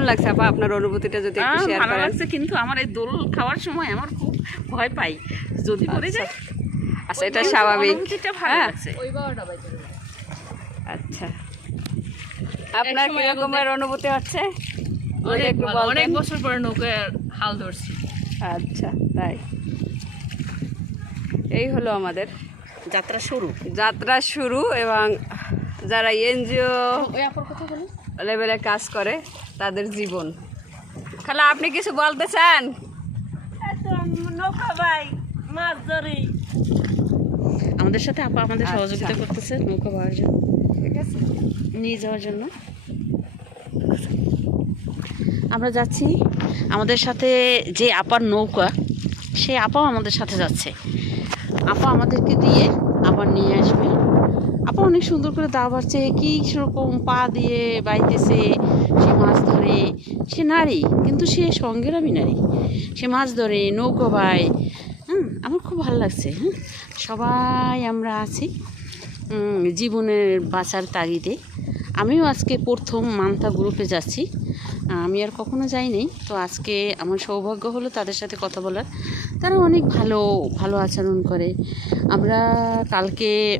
কেমন লাগছে? আপা আপনার অনুভূতিটা যদি একটু শেয়ার ভালো লাগছে কিন্তু আমার এই দোল খাওয়ার সময় আমার খুব ভয় পাই। যদি পড়ে যায় আচ্ছা এটা স্বাভাবিক। অনুভূতিটা ভালো হ্যাঁ। লাগছে। আচ্ছা। আপনার কি রকমের অনুভূতি হচ্ছে? অনেক অনেক বছর পরে নৌকায় হাল ধরছি। আচ্ছা তাই। এই হলো আমাদের যাত্রা শুরু। যাত্রা শুরু এবং যারা এনজিও ওই কথা বলি লেভেলে কাজ করে তাদের জীবন। খালা আপনি কিছু বলতে চান? নৌকা ভাই মাছ ধরি। আমাদের সাথে আপা আমাদের আচ্ছা। সহযোগিতা করতেছে নৌকা পাওয়ার জন্য। ঠিক আছে। নিয়ে যাওয়ার জন্য। আমরা যাচ্ছি। আমাদের সাথে যে আপার নৌকা সেই আপাও আমাদের সাথে যাচ্ছে। আপা আমাদেরকে দিয়ে আবার নিয়ে আসবে। আপা অনেক সুন্দর করে দা বাড়ছে। কী সেরকম পা দিয়ে বাইতেছে সে মাছ ধরে। সে নারী, কিন্তু সে সঙ্গের আমি নারী। সে মাছ ধরে, নৌকো বায়। হুম, আমার খুব ভালো লাগছে হ্যাঁ সবাই আমরা আছি জীবনের বাঁচার তাগিদে। আমিও আজকে প্রথম মান্থা গ্রুপে যাচ্ছি। আমি আর কখনো যাইনি। তো আজকে আমার সৌভাগ্য হলো তাদের সাথে কথা বলার। তারা অনেক ভালো ভালো আচরণ করে। আমরা কালকে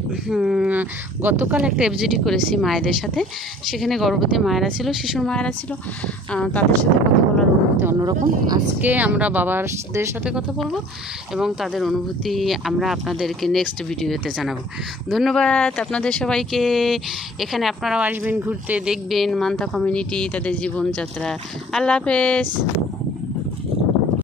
গতকাল একটা এফজিডি করেছি মায়েদের সাথে। সেখানে গর্ভবতী মায়েরা ছিল, শিশুর মায়েরা ছিল। তাদের সাথে কথা অন্যরকম। আজকে আমরা বাবাদের সাথে কথা বলব এবং তাদের অনুভূতি আমরা আপনাদেরকে নেক্সট ভিডিওতে জানাব। ধন্যবাদ আপনাদের সবাইকে। এখানে আপনারাও আসবেন, ঘুরতে দেখবেন মান্তা কমিউনিটি, তাদের জীবনযাত্রা। আল্লাহ হাফেজ।